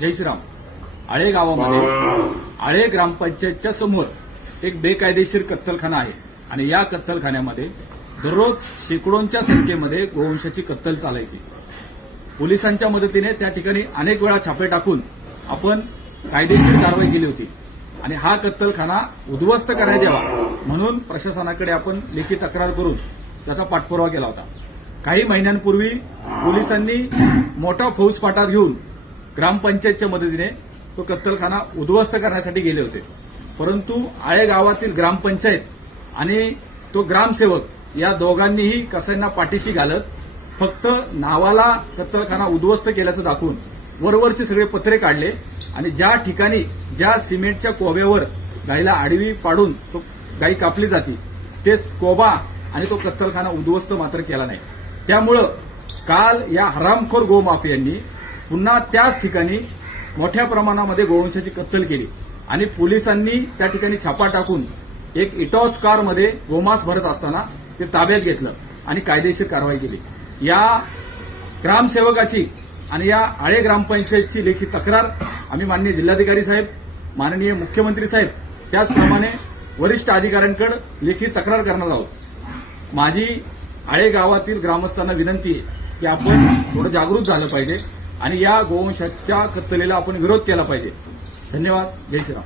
जय श्रीराम आळे गावामध्ये आळे ग्रामपंचायतच्या समोर एक बेकायदेशीर कत्तलखाना आहे. आणि या कत्तलखान्यामध्ये दररोज शेकडोंच्या संख्येमध्ये गोवंशाची कत्तल चालायची. पोलिसांच्या मदतीने त्या ठिकाणी अनेक वेळा छापे टाकून आपण कायदेशीर कारवाई केली होती. आणि हा कत्तलखाना उद्ध्वस्त करण्यात यावा म्हणून प्रशासनाकडे आपण लेखी तक्रार करून त्याचा पाठपुरावा केला होता. काही महिन्यांपूर्वी पोलिसांनी मोठा फौजफाटा घेऊन ग्रामपंचायतच्या मदतीने तो कत्तलखाना उद्ध्वस्त करण्यासाठी गेले होते. परंतु आळे गावातील ग्रामपंचायत आणि तो ग्रामसेवक या दोघांनीही कसाईंना पाठीशी घालत फक्त नावाला कत्तलखाना उद्ध्वस्त केल्याचं दाखवून वरवरचे सगळे पत्रे काढले आणि ज्या ठिकाणी ज्या सिमेंटच्या कोब्यावर गाईला आडवी पाडून तो गाई कापली जाते ते कोबा आणि तो कत्तलखाना उद्ध्वस्त मात्र केला नाही. त्यामुळं काल या हरामखोर गोमाफियांनी पुन्हा त्याच ठिकाणी मोठ्या प्रमाणामध्ये गोवंशाची कत्तल केली. आणि पोलिसांनी त्या ठिकाणी छापा टाकून एक इटॉस कारमध्ये गोमास भरत असताना ते ताब्यात घेतलं आणि कायदेशीर कारवाई केली. या ग्रामसेवकाची आणि या आळे ग्रामपंचायतची लेखी तक्रार आम्ही माननीय जिल्हाधिकारी साहेब माननीय मुख्यमंत्री साहेब त्याचप्रमाणे वरिष्ठ अधिकाऱ्यांकडे लेखी तक्रार करणार आहोत. माझी आळे गावातील ग्रामस्थांना विनंती आहे की आपण थोडं जागृत झालं पाहिजे. आणि या गोवंशाच्या कत्तलेला आपण विरोध केला पाहिजे. धन्यवाद. जय श्रीराम.